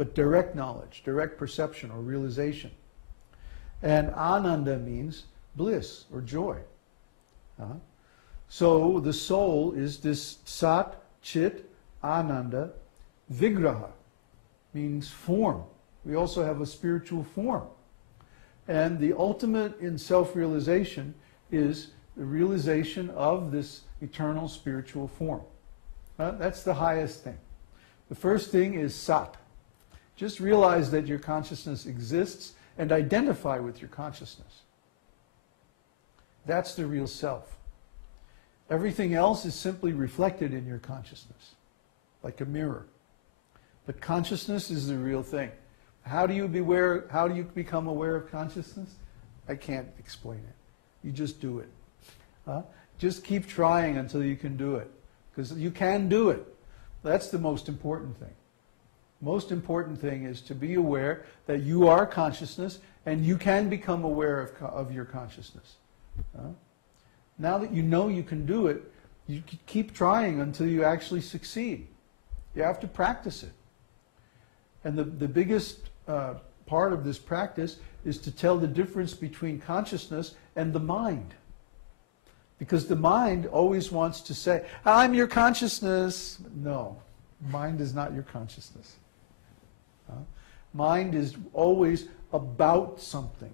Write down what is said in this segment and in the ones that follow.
but direct knowledge, direct perception or realization. And ananda means bliss or joy. So the soul is this sat, chit, ananda, vigraha, means form. We also have a spiritual form. And the ultimate in self-realization is the realization of this eternal spiritual form. That's the highest thing. The first thing is sat. Just realize that your consciousness exists and identify with your consciousness. That's the real self. Everything else is simply reflected in your consciousness, like a mirror. But consciousness is the real thing. How do you become aware of consciousness? I can't explain it. You just do it. Just keep trying until you can do it. Because you can do it. That's the most important thing. Most important thing is to be aware that you are consciousness and you can become aware of your consciousness. Now that you know you can do it, you keep trying until you actually succeed. You have to practice it. And the biggest part of this practice is to tell the difference between consciousness and the mind. Because the mind always wants to say, I'm your consciousness. No, mind is not your consciousness. Mind is always about something.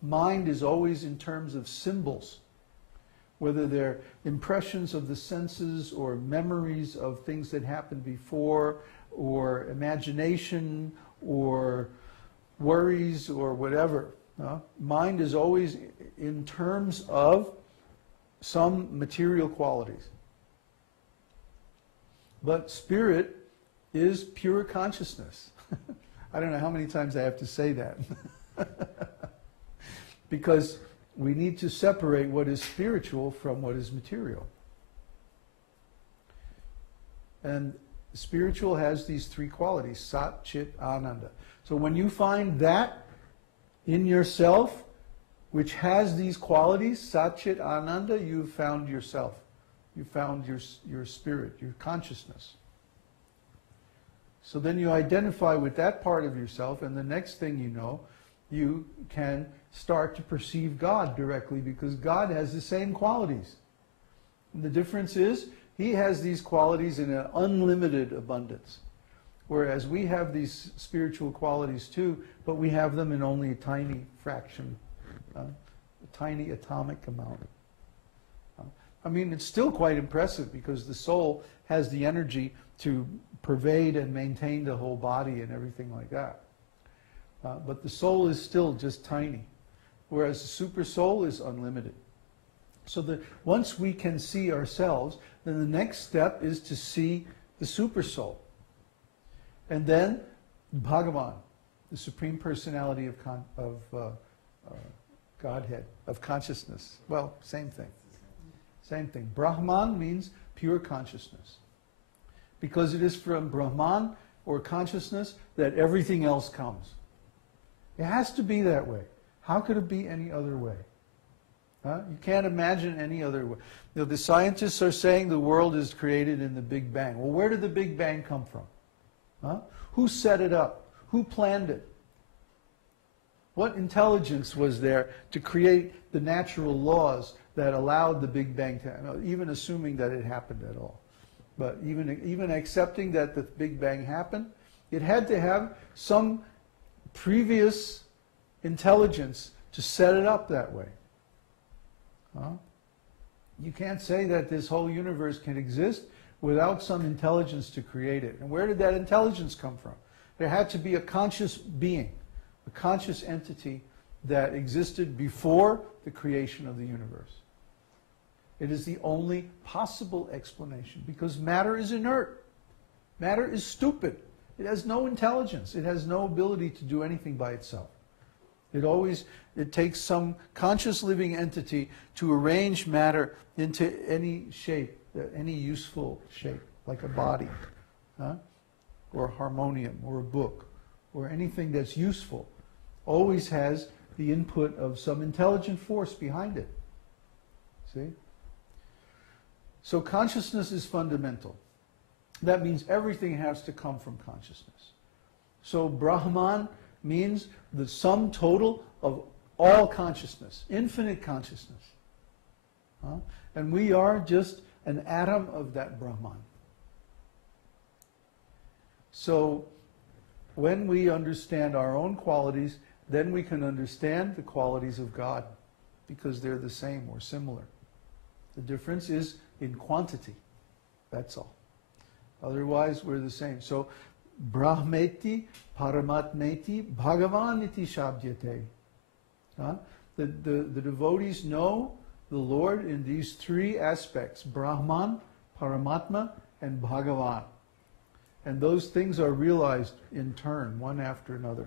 Mind is always in terms of symbols, whether they're impressions of the senses or memories of things that happened before, or imagination, or worries, or whatever. Mind is always in terms of some material qualities. But spirit is pure consciousness. I don't know how many times I have to say that. Because we need to separate what is spiritual from what is material. And spiritual has these three qualities, sat, chit, ananda. So when you find that in yourself, which has these qualities, sat, chit, ananda, you've found yourself. You found your spirit, your consciousness. So then you identify with that part of yourself, and the next thing you know, you can start to perceive God directly, because God has the same qualities. And the difference is, He has these qualities in an unlimited abundance. Whereas we have these spiritual qualities too, but we have them in only a tiny fraction, a tiny atomic amount. I mean, it's still quite impressive, because the soul has the energy to pervade and maintain the whole body and everything like that. But the soul is still just tiny, whereas the super soul is unlimited. So that once we can see ourselves, then the next step is to see the super soul. And then Bhagavan, the Supreme Personality of Godhead, of consciousness. Well, same thing. Same thing. Brahman means pure consciousness. Because it is from Brahman, or consciousness, that everything else comes. It has to be that way. How could it be any other way? You can't imagine any other way. You know, the scientists are saying the world is created in the Big Bang. Well, where did the Big Bang come from? Who set it up? Who planned it? What intelligence was there to create the natural laws that allowed the Big Bang to happen, even assuming that it happened at all? But even accepting that the Big Bang happened, it had to have some previous intelligence to set it up that way. You can't say that this whole universe can exist without some intelligence to create it. And where did that intelligence come from? There had to be a conscious being, a conscious entity that existed before the creation of the universe. It is the only possible explanation, because matter is inert. Matter is stupid. It has no intelligence. It has no ability to do anything by itself. It takes some conscious living entity to arrange matter into any shape, any useful shape, like a body, or a harmonium, or a book, or anything that's useful. Always has the input of some intelligent force behind it. See? So consciousness is fundamental. That means everything has to come from consciousness. So Brahman means the sum total of all consciousness, infinite consciousness. And we are just an atom of that Brahman. So when we understand our own qualities, then we can understand the qualities of God, because they're the same or similar. The difference is in quantity. That's all. Otherwise, we're the same. So, Brahmeti, Paramatmeti, Bhagavaniti Shabdyate. The devotees know the Lord in these three aspects: Brahman, Paramatma, and Bhagavan. And those things are realized in turn, one after another.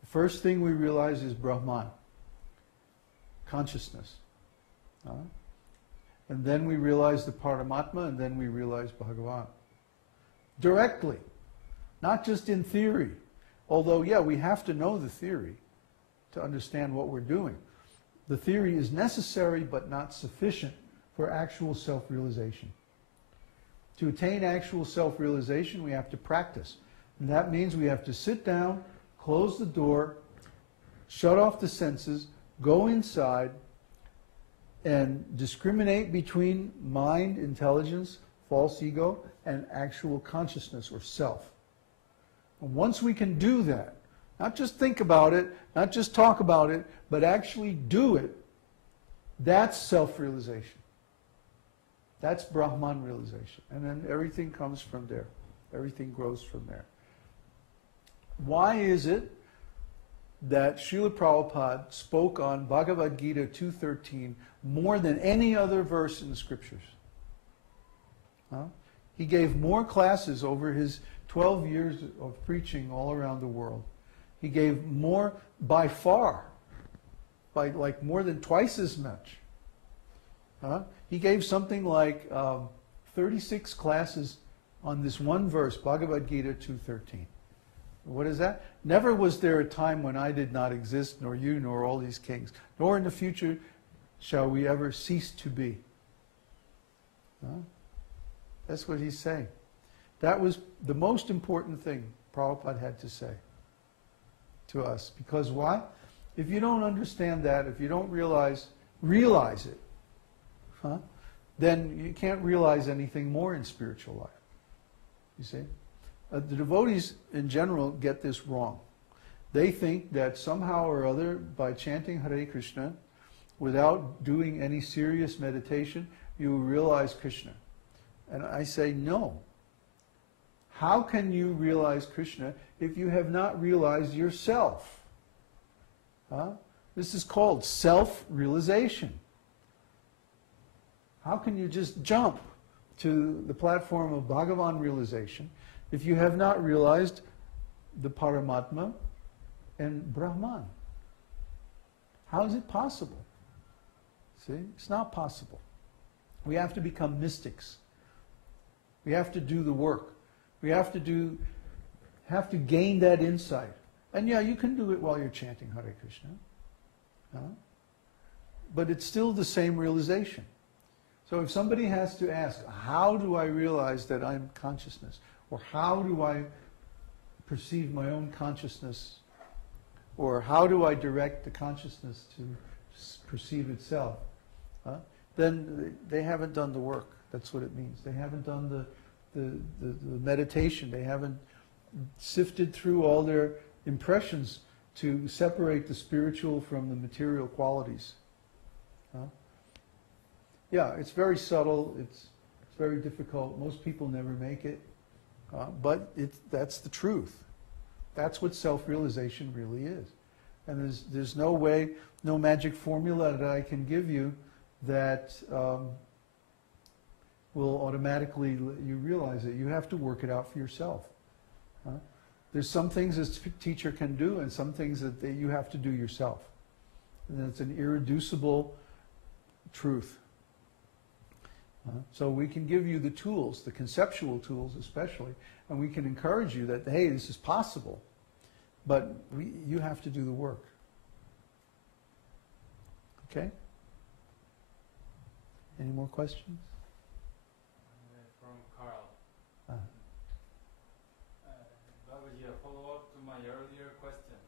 The first thing we realize is Brahman, consciousness. And then we realize the Paramatma, and then we realize Bhagavan. Directly, not just in theory. Although, yeah, we have to know the theory to understand what we're doing. The theory is necessary but not sufficient for actual self-realization. To attain actual self-realization, we have to practice. And that means we have to sit down, close the door, shut off the senses, go inside, and discriminate between mind, intelligence, false ego, and actual consciousness or self. And once we can do that, not just think about it, not just talk about it, but actually do it, that's self-realization. That's Brahman realization. And then everything comes from there. Everything grows from there. Why is it that Srila Prabhupada spoke on Bhagavad Gita 2.13 more than any other verse in the scriptures? He gave more classes over his 12 years of preaching all around the world. He gave more, by far, by like more than twice as much. He gave something like 36 classes on this one verse, Bhagavad Gita 2.13. What is that? Never was there a time when I did not exist, nor you, nor all these kings, nor in the future shall we ever cease to be. That's what he's saying. That was the most important thing Prabhupada had to say to us. Because why? If you don't understand that, if you don't realize it, then you can't realize anything more in spiritual life. You see? The devotees in general get this wrong. They think that somehow or other, by chanting Hare Krishna, without doing any serious meditation, you will realize Krishna. And I say, no. How can you realize Krishna if you have not realized yourself? This is called self-realization. How can you just jump to the platform of Bhagavan realization if you have not realized the Paramatma and Brahman? How is it possible? See, it's not possible. We have to become mystics. We have to do the work. We have to gain that insight. And yeah, you can do it while you're chanting Hare Krishna. But it's still the same realization. So if somebody has to ask, how do I realize that I'm consciousness? Or how do I perceive my own consciousness? Or how do I direct the consciousness to perceive itself? Then they haven't done the work. That's what it means. They haven't done the meditation. They haven't sifted through all their impressions to separate the spiritual from the material qualities. Yeah, it's very subtle. It's very difficult. Most people never make it. But that's the truth. That's what self-realization really is. And there's no way, no magic formula that I can give you that will automatically let you realize it. You have to work it out for yourself. There's some things a teacher can do and some things that you have to do yourself. And it's an irreducible truth. So we can give you the tools, the conceptual tools especially, and we can encourage you that, hey, this is possible, but you have to do the work. Okay? Any more questions? From Carl. Babaji, a follow-up to my earlier question.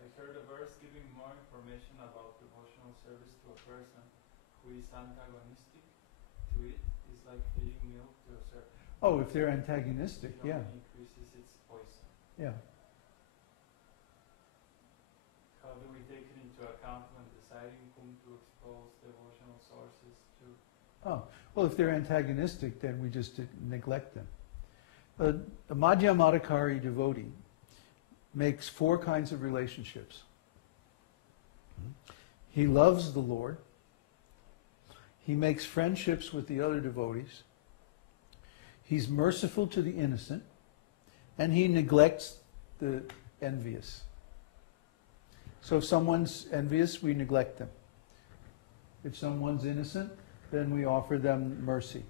I heard a verse giving more information about devotional service to a person who is antagonistic to it. Is like feeding milk to a serpent. Oh, if they're antagonistic, it yeah. only increases its poison. Yeah. How do we take it into account when deciding whom to expose devotional sources to? Oh, well, if they're antagonistic, then we just neglect them. A Madhyamadikari devotee makes 4 kinds of relationships. He loves the Lord. He makes friendships with the other devotees. He's merciful to the innocent. And he neglects the envious. So if someone's envious, we neglect them. If someone's innocent, then we offer them mercy.